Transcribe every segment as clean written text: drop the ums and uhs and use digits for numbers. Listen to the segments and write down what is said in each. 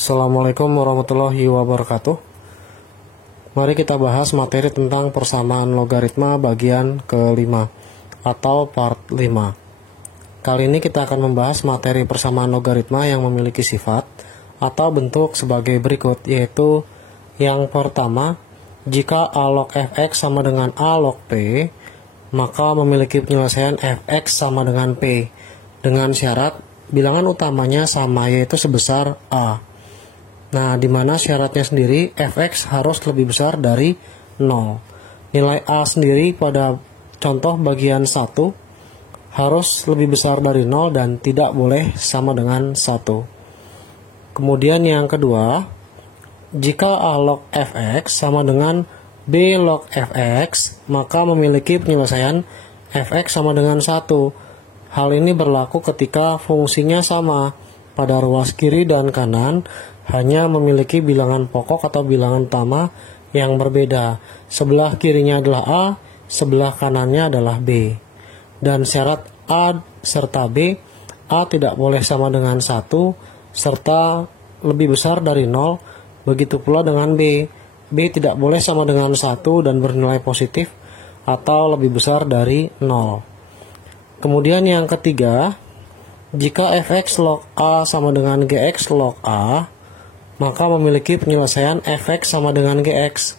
Assalamualaikum warahmatullahi wabarakatuh. Mari kita bahas materi tentang persamaan logaritma bagian ke-5 atau part 5. Kali ini kita akan membahas materi persamaan logaritma yang memiliki sifat atau bentuk sebagai berikut, yaitu yang pertama, jika A log fx sama dengan A log p, maka memiliki penyelesaian fx sama dengan p dengan syarat bilangan utamanya sama, yaitu sebesar A. Nah, di mana syaratnya sendiri fx harus lebih besar dari 0. Nilai A sendiri pada contoh bagian 1 harus lebih besar dari 0 dan tidak boleh sama dengan 1. Kemudian yang kedua, jika A log fx sama dengan B log fx, maka memiliki penyelesaian fx sama dengan 1. Hal ini berlaku ketika fungsinya sama pada ruas kiri dan kanan, hanya memiliki bilangan pokok atau bilangan utama yang berbeda. Sebelah kirinya adalah A, sebelah kanannya adalah B. Dan syarat A serta B, A tidak boleh sama dengan 1, serta lebih besar dari 0, begitu pula dengan B. B tidak boleh sama dengan 1 dan bernilai positif atau lebih besar dari 0. Kemudian yang ketiga, jika fx log A sama dengan gx log A, maka memiliki penyelesaian fx sama dengan gx.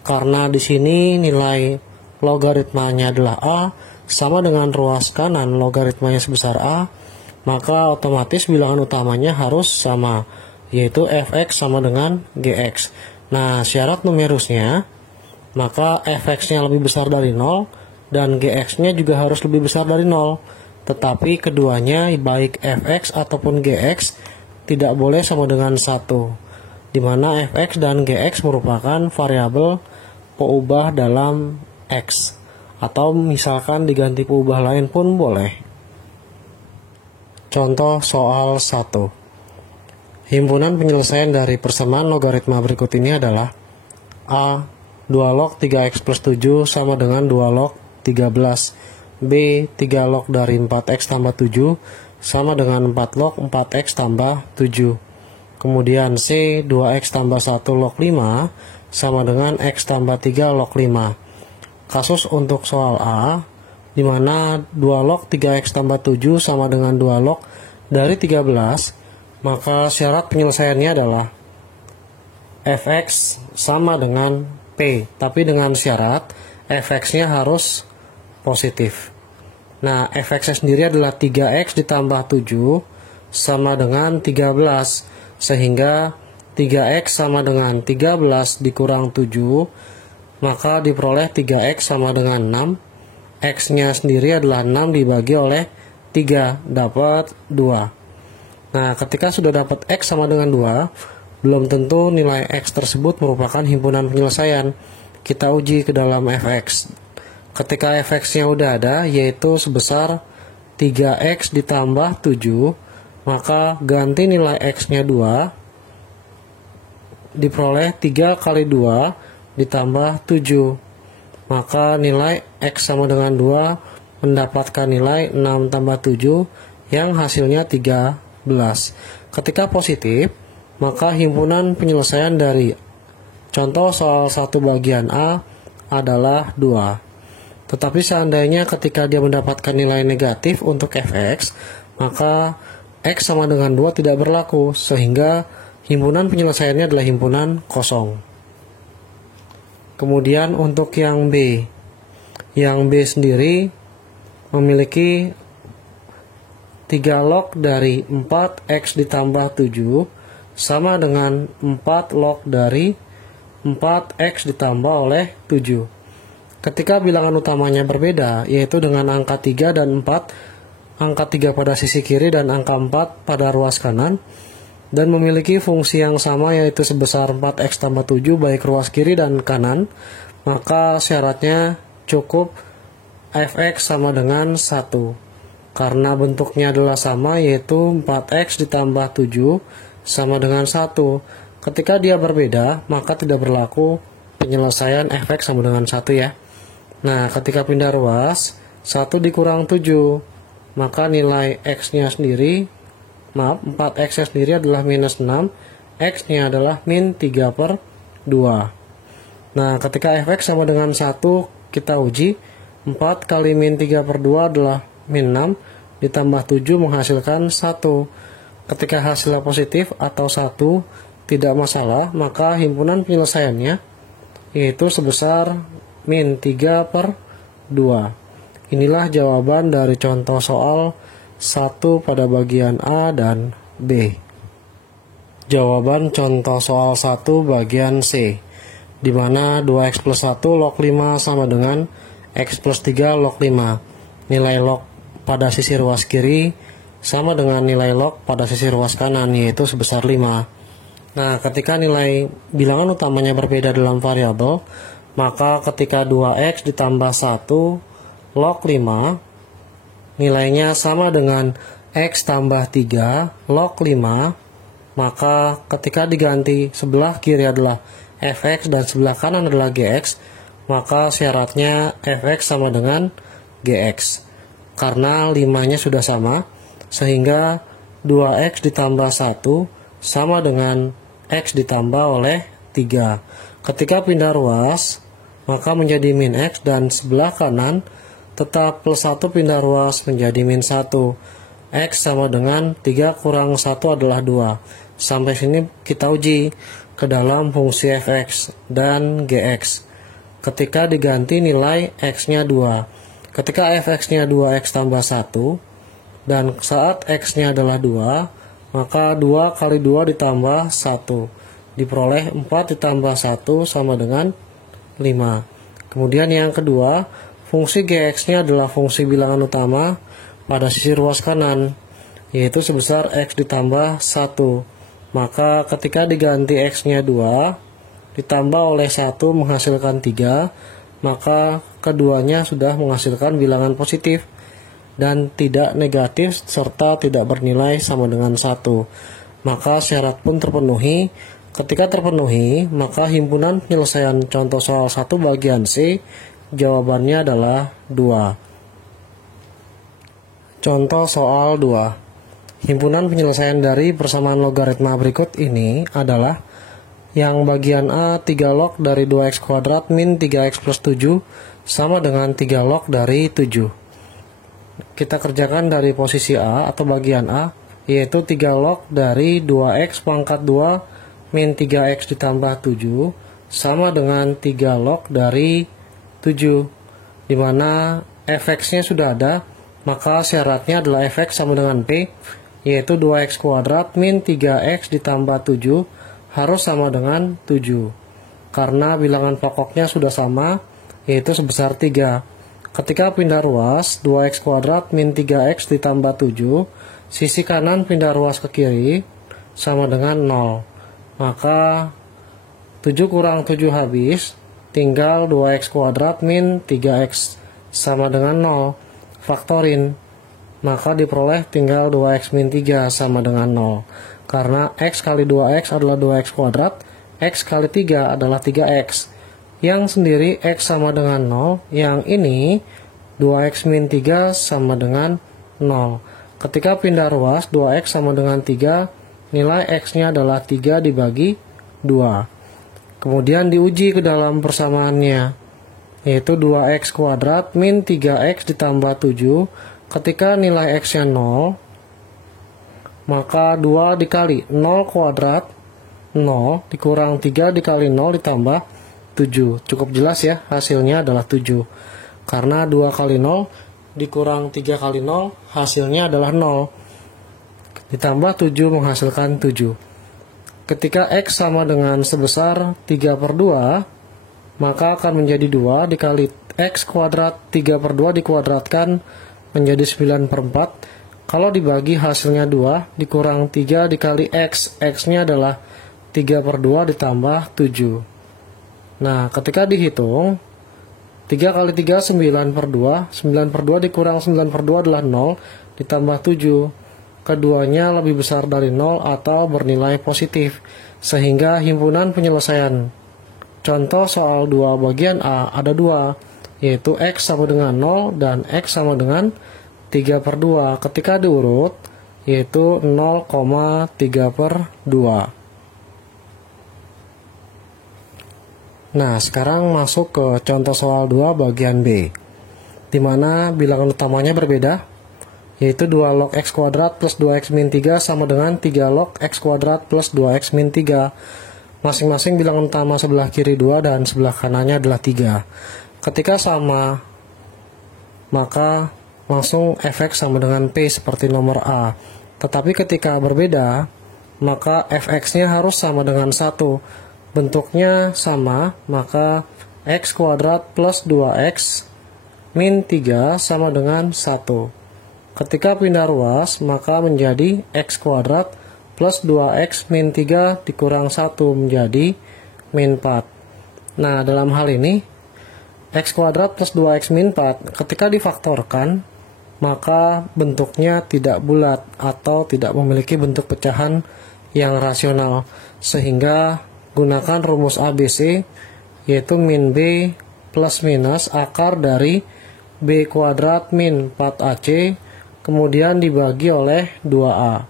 Karena di sini nilai logaritmanya adalah A sama dengan ruas kanan logaritmanya sebesar A, maka otomatis bilangan utamanya harus sama, yaitu fx sama dengan gx. Nah, syarat numerusnya, maka fx-nya lebih besar dari 0 dan gx-nya juga harus lebih besar dari 0. Tetapi keduanya, baik fx ataupun gx, tidak boleh sama dengan 1, di mana fx dan gx merupakan variabel peubah dalam x, atau misalkan diganti peubah lain pun boleh. Contoh soal 1. Himpunan penyelesaian dari persamaan logaritma berikut ini adalah A 2 log 3x plus 7 sama dengan 2 log 13, B 3 log dari 4x tambah 7 sama dengan 4 log 4x tambah 7. Kemudian C 2x tambah 1 log 5 sama dengan x tambah 3 log 5. Kasus untuk soal A, di mana 2 log 3x tambah 7 sama dengan 2 log dari 13, maka syarat penyelesaiannya adalah fx sama dengan p, tapi dengan syarat fx-nya harus positif. Nah, fx sendiri adalah 3x ditambah 7 sama dengan 13, sehingga 3x sama dengan 13 dikurang 7, maka diperoleh 3x sama dengan 6. X-nya sendiri adalah 6 dibagi oleh 3, dapat 2. Nah, ketika sudah dapat x sama dengan 2, belum tentu nilai x tersebut merupakan himpunan penyelesaian. Kita uji ke dalam fx. Ketika fx-nya udah ada, yaitu sebesar 3x ditambah 7, maka ganti nilai x-nya 2, diperoleh 3 kali 2 ditambah 7. Maka nilai x sama dengan 2 mendapatkan nilai 6 tambah 7 yang hasilnya 13. Ketika positif, maka himpunan penyelesaian dari contoh soal 1 bagian A adalah 2. Tetapi seandainya ketika dia mendapatkan nilai negatif untuk fx, maka x sama dengan 2 tidak berlaku, sehingga himpunan penyelesaiannya adalah himpunan kosong. Kemudian untuk yang B sendiri memiliki 3 log dari 4x ditambah 7 sama dengan 4 log dari 4x ditambah oleh 7. Ketika bilangan utamanya berbeda, yaitu dengan angka 3 dan 4, angka 3 pada sisi kiri dan angka 4 pada ruas kanan, dan memiliki fungsi yang sama, yaitu sebesar 4x tambah 7 baik ruas kiri dan kanan, maka syaratnya cukup fx sama dengan 1. Karena bentuknya adalah sama, yaitu 4x ditambah 7 sama dengan 1. Ketika dia berbeda, maka tidak berlaku penyelesaian fx sama dengan 1 ya. Nah, ketika pindah ruas, 1 dikurang 7, maka nilai x-nya sendiri, 4x-nya sendiri adalah minus 6, X-nya adalah min 3 per 2. Nah, ketika fx sama dengan 1, kita uji. 4 kali min 3 per 2 adalah min 6, ditambah 7 menghasilkan 1. Ketika hasilnya positif atau 1, tidak masalah, maka himpunan penyelesaiannya yaitu sebesar min 3 per 2. Inilah jawaban dari contoh soal 1 pada bagian A dan B. Jawaban contoh soal 1 bagian C, di mana 2x plus 1 log 5 sama dengan x plus 3 log 5. Nilai log pada sisi ruas kiri sama dengan nilai log pada sisi ruas kanan, yaitu sebesar 5. Nah, ketika nilai bilangan utamanya berbeda dalam variabel, maka ketika 2x ditambah 1 log 5, nilainya sama dengan x tambah 3 log 5, maka ketika diganti sebelah kiri adalah fx dan sebelah kanan adalah gx, maka syaratnya fx sama dengan gx. Karena 5-nya sudah sama, sehingga 2x ditambah 1 sama dengan x ditambah oleh 3. Ketika pindah ruas, maka menjadi min x, dan sebelah kanan tetap plus 1 pindah ruas menjadi min 1. X sama dengan 3 kurang 1 adalah 2. Sampai sini kita uji ke dalam fungsi fx dan gx. Ketika diganti nilai x-nya 2. Ketika fx-nya 2x tambah 1, dan saat x-nya adalah 2, maka 2 kali 2 ditambah 1. Diperoleh 4 ditambah 1 sama dengan 5. Kemudian yang kedua, fungsi gx-nya adalah fungsi bilangan utama pada sisi ruas kanan, yaitu sebesar x ditambah 1. Maka ketika diganti x-nya 2, ditambah oleh 1 menghasilkan 3, maka keduanya sudah menghasilkan bilangan positif dan tidak negatif serta tidak bernilai sama dengan 1. Maka syarat pun terpenuhi. Ketika terpenuhi, maka himpunan penyelesaian contoh soal 1 bagian C jawabannya adalah 2. Contoh soal 2. Himpunan penyelesaian dari persamaan logaritma berikut ini adalah yang bagian A 3 log dari 2x kuadrat min 3x plus 7 sama dengan 3 log dari 7. Kita kerjakan dari posisi A atau bagian A, yaitu 3 log dari 2x pangkat 2 min 3x ditambah 7 sama dengan 3 log dari 7, di mana fx-nya sudah ada, maka syaratnya adalah fx sama dengan P, yaitu 2x kuadrat min 3x ditambah 7 harus sama dengan 7. Karena bilangan pokoknya sudah sama, yaitu sebesar 3. Ketika pindah ruas, 2x kuadrat min 3x ditambah 7, sisi kanan pindah ruas ke kiri sama dengan 0. Maka 7 kurang 7 habis, tinggal 2x kuadrat min 3x sama dengan 0. Faktorin, maka diperoleh tinggal 2x min 3 sama dengan 0. Karena x kali 2x adalah 2x kuadrat, x kali 3 adalah 3x. Yang sendiri x sama dengan 0, yang ini 2x min 3 sama dengan 0. Ketika pindah ruas, 2x sama dengan 3, nilai x-nya adalah 3 dibagi 2. Kemudian diuji ke dalam persamaannya, yaitu 2x kuadrat min 3x ditambah 7. Ketika nilai x-nya 0, maka 2 dikali 0 kuadrat, 0 dikurang 3 dikali 0 ditambah 7. Cukup jelas ya, hasilnya adalah 7. Karena 2 kali 0 dikurang 3 kali 0, hasilnya adalah 0. Ditambah 7 menghasilkan 7. Ketika x sama dengan sebesar 3 per 2, maka akan menjadi 2 dikali x kuadrat 3 per 2 dikuadratkan menjadi 9 per 4. Kalau dibagi hasilnya 2 dikurang 3 dikali x, x-nya adalah 3 per 2 ditambah 7. Nah, ketika dihitung, 3 kali 3 9 per 2, 9 per 2 dikurang 9 per 2 adalah 0, ditambah 7. Keduanya lebih besar dari 0 atau bernilai positif, sehingga himpunan penyelesaian contoh soal 2 bagian A ada 2, yaitu x sama dengan 0 dan x sama dengan 3 per 2. Ketika diurut, yaitu 0,3 per 2. Nah, sekarang masuk ke contoh soal 2 bagian B, di mana bilangan utamanya berbeda, yaitu 2 log x kuadrat plus 2x min 3 sama dengan 3 log x kuadrat plus 2x min 3. Masing-masing bilangan utama sebelah kiri 2 dan sebelah kanannya adalah 3. Ketika sama, maka langsung fx sama dengan P seperti nomor A. Tetapi ketika berbeda, maka fx-nya harus sama dengan 1. Bentuknya sama, maka x kuadrat plus 2x min 3 sama dengan 1. Ketika pindah ruas, maka menjadi x kuadrat plus 2x min 3 dikurang 1 menjadi min 4. Nah, dalam hal ini, x kuadrat plus 2x min 4 ketika difaktorkan, maka bentuknya tidak bulat atau tidak memiliki bentuk pecahan yang rasional, sehingga gunakan rumus ABC, yaitu min B plus minus akar dari B kuadrat min 4AC kemudian dibagi oleh 2A.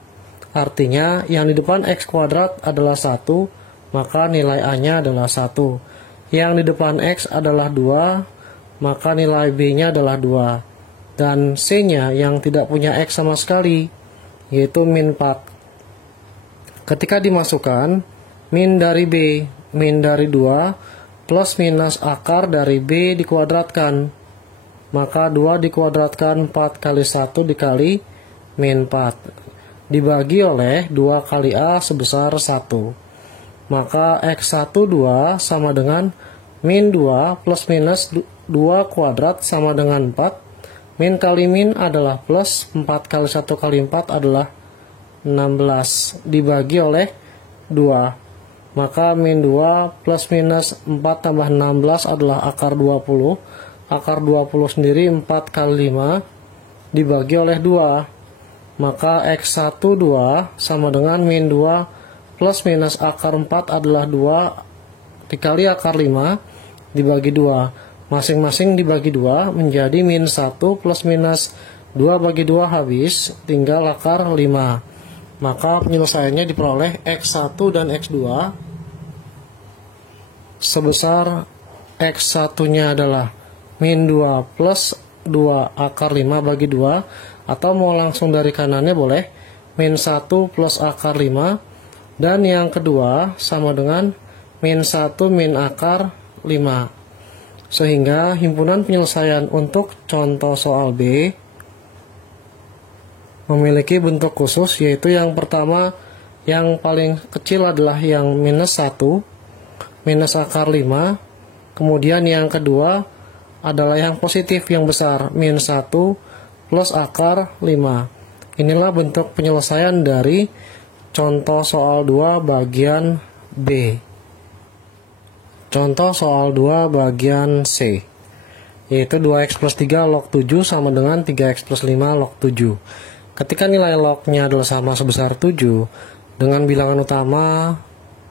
Artinya yang di depan x kuadrat adalah 1, maka nilai A-nya adalah 1. Yang di depan x adalah 2, maka nilai B-nya adalah 2. Dan C-nya yang tidak punya X sama sekali, yaitu min 4. Ketika dimasukkan, min dari B, min dari 2, plus minus akar dari B dikuadratkan. Maka 2 dikuadratkan 4 kali 1 dikali min 4. Dibagi oleh 2 kali A sebesar 1. Maka X1 2 sama dengan min 2 plus minus 2 kuadrat sama dengan 4. Min kali min adalah plus, 4 kali 1 kali 4 adalah 16, dibagi oleh 2. Maka min 2 plus minus 4 tambah 16 adalah akar 20. Akar 20 sendiri 4 kali 5, dibagi oleh 2. Maka X1 2 sama dengan min 2 plus minus akar 4 adalah 2 dikali akar 5, dibagi 2. Masing-masing dibagi 2 menjadi min 1 plus minus 2 bagi 2 habis, tinggal akar 5. Maka penyelesaiannya diperoleh X1 dan X2 sebesar X1-nya adalah min 2 plus 2 akar 5 bagi 2, atau mau langsung dari kanannya boleh, min 1 plus akar 5, dan yang kedua sama dengan min 1 min akar 5. Sehingga himpunan penyelesaian untuk contoh soal B memiliki bentuk khusus, yaitu yang pertama yang paling kecil adalah yang minus 1, minus akar 5, kemudian yang kedua adalah yang positif yang besar, min 1 plus akar 5. Inilah bentuk penyelesaian dari contoh soal 2 bagian B. Contoh soal 2 bagian C, yaitu 2x plus 3 log 7 sama dengan 3x plus 5 log 7. Ketika nilai lognya adalah sama sebesar 7, dengan bilangan utama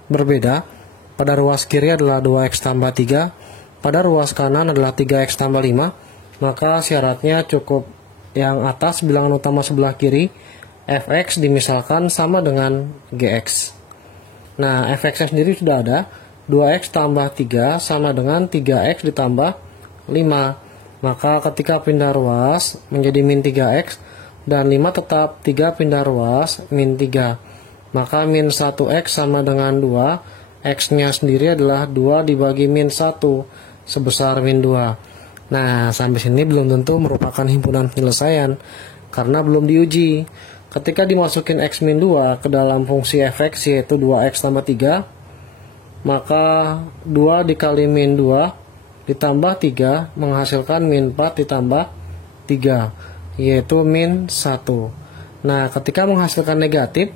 berbeda, pada ruas kiri adalah 2x tambah 3, pada ruas kanan adalah 3x tambah 5, maka syaratnya cukup yang atas bilangan utama sebelah kiri, fx dimisalkan sama dengan gx. Nah, fx sendiri sudah ada, 2x tambah 3 sama dengan 3x ditambah 5. Maka ketika pindah ruas menjadi min 3x, dan 5 tetap 3 pindah ruas min 3. Maka min 1x sama dengan 2, x-nya sendiri adalah 2 dibagi min 1, sebesar min 2. Nah, sampai sini belum tentu merupakan himpunan penyelesaian, karena belum diuji. Ketika dimasukin x min 2 ke dalam fungsi fx, yaitu 2x tambah 3, maka 2 dikali min 2 ditambah 3 menghasilkan min 4 ditambah 3, yaitu min 1. Nah, ketika menghasilkan negatif,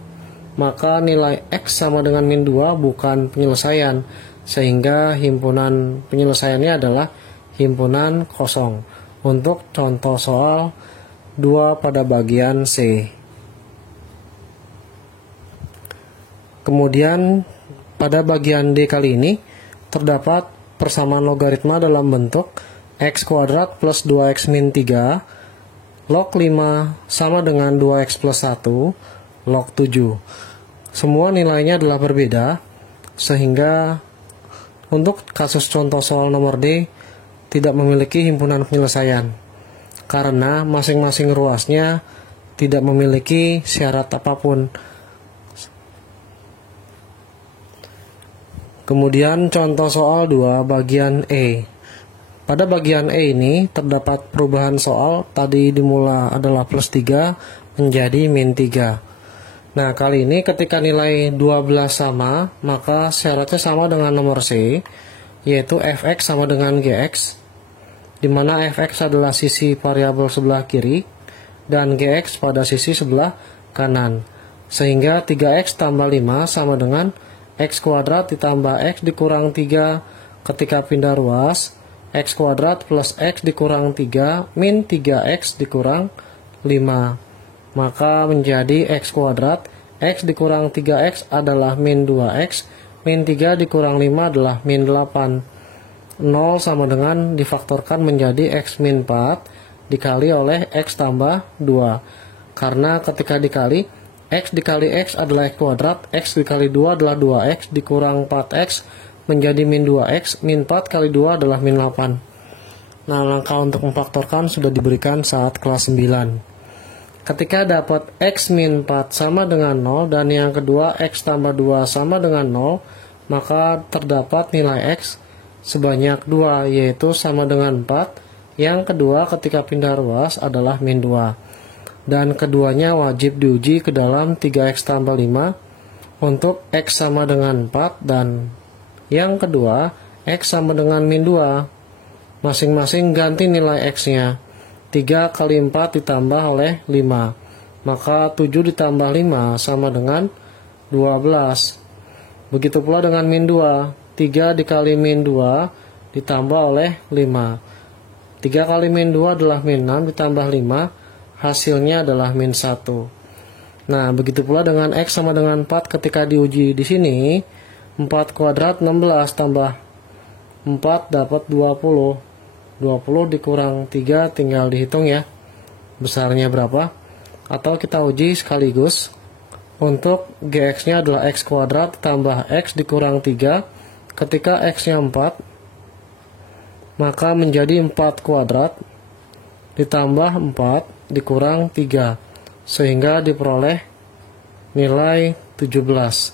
maka nilai x sama dengan min 2 bukan penyelesaian, sehingga himpunan penyelesaiannya adalah himpunan kosong. Untuk contoh soal 2 pada bagian C. Kemudian pada bagian D kali ini, terdapat persamaan logaritma dalam bentuk x kuadrat plus 2x min 3 log 5 sama dengan 2x plus 1 log 7. Semua nilainya adalah berbeda, sehingga Untuk kasus contoh soal nomor D, tidak memiliki himpunan penyelesaian, karena masing-masing ruasnya tidak memiliki syarat apapun. Kemudian contoh soal 2 bagian E. Pada bagian E ini terdapat perubahan soal, tadi dimula adalah plus 3 menjadi min 3. Nah, kali ini ketika nilai 12 sama, maka syaratnya sama dengan nomor C, yaitu fx sama dengan gx, di mana fx adalah sisi variabel sebelah kiri dan gx pada sisi sebelah kanan. Sehingga 3x tambah 5 sama dengan x kuadrat ditambah x dikurang 3 ketika pindah ruas, x kuadrat plus x dikurang 3 min 3x dikurang 5. Maka menjadi x kuadrat, x dikurang 3x adalah min 2x, min 3 dikurang 5 adalah min 8. 0 sama dengan difaktorkan menjadi x min 4 dikali oleh x tambah 2. Karena ketika dikali, x dikali x adalah x kuadrat, x dikali 2 adalah 2x, dikurang 4x menjadi min 2x, min 4 kali 2 adalah min 8. Nah, langkah untuk memfaktorkan sudah diberikan saat kelas 9. Ketika dapat x min 4 sama dengan 0 dan yang kedua x tambah 2 sama dengan 0, maka terdapat nilai x sebanyak 2, yaitu sama dengan 4. Yang kedua ketika pindah ruas adalah min 2. Dan keduanya wajib diuji ke dalam 3x tambah 5 untuk x sama dengan 4 dan yang kedua x sama dengan min 2. Masing-masing ganti nilai x-nya. 3 kali 4 ditambah oleh 5. Maka 7 ditambah 5 sama dengan 12. Begitu pula dengan min 2. 3 dikali min 2 ditambah oleh 5. 3 kali min 2 adalah min 6 ditambah 5. Hasilnya adalah min 1. Nah, begitu pula dengan x sama dengan 4 ketika diuji di sini. 4 kuadrat 16 tambah 4 dapat 20. 20 dikurang 3 tinggal dihitung ya, besarnya berapa. Atau kita uji sekaligus. Untuk gx-nya adalah x kuadrat tambah x dikurang 3. Ketika x-nya 4, maka menjadi 4 kuadrat ditambah 4 dikurang 3, sehingga diperoleh nilai 17.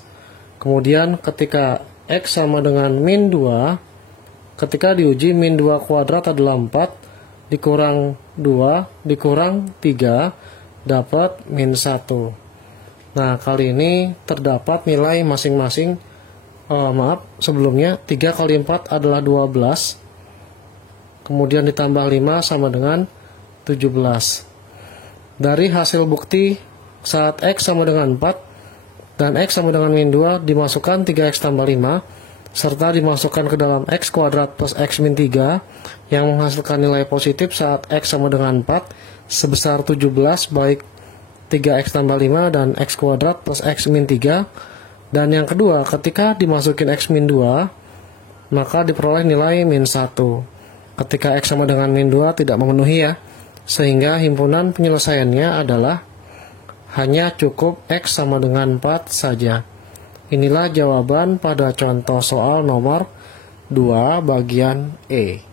Kemudian ketika x sama dengan min 2, ketika diuji min 2 kuadrat adalah 4, dikurang 2, dikurang 3, dapat min 1. Nah, kali ini terdapat nilai masing-masing, sebelumnya 3 kali 4 adalah 12, kemudian ditambah 5 sama dengan 17. Dari hasil bukti saat x sama dengan 4 dan x sama dengan min 2 dimasukkan 3x tambah 5, serta dimasukkan ke dalam x kuadrat plus x min 3 yang menghasilkan nilai positif saat x sama dengan 4 sebesar 17 baik 3x tambah 5 dan x kuadrat plus x min 3. Dan yang kedua, ketika dimasukin x min 2 maka diperoleh nilai min 1 ketika x sama dengan min 2 tidak memenuhi ya, sehingga himpunan penyelesaiannya adalah hanya cukup x sama dengan 4 saja. Inilah jawaban pada contoh soal nomor 2 bagian E.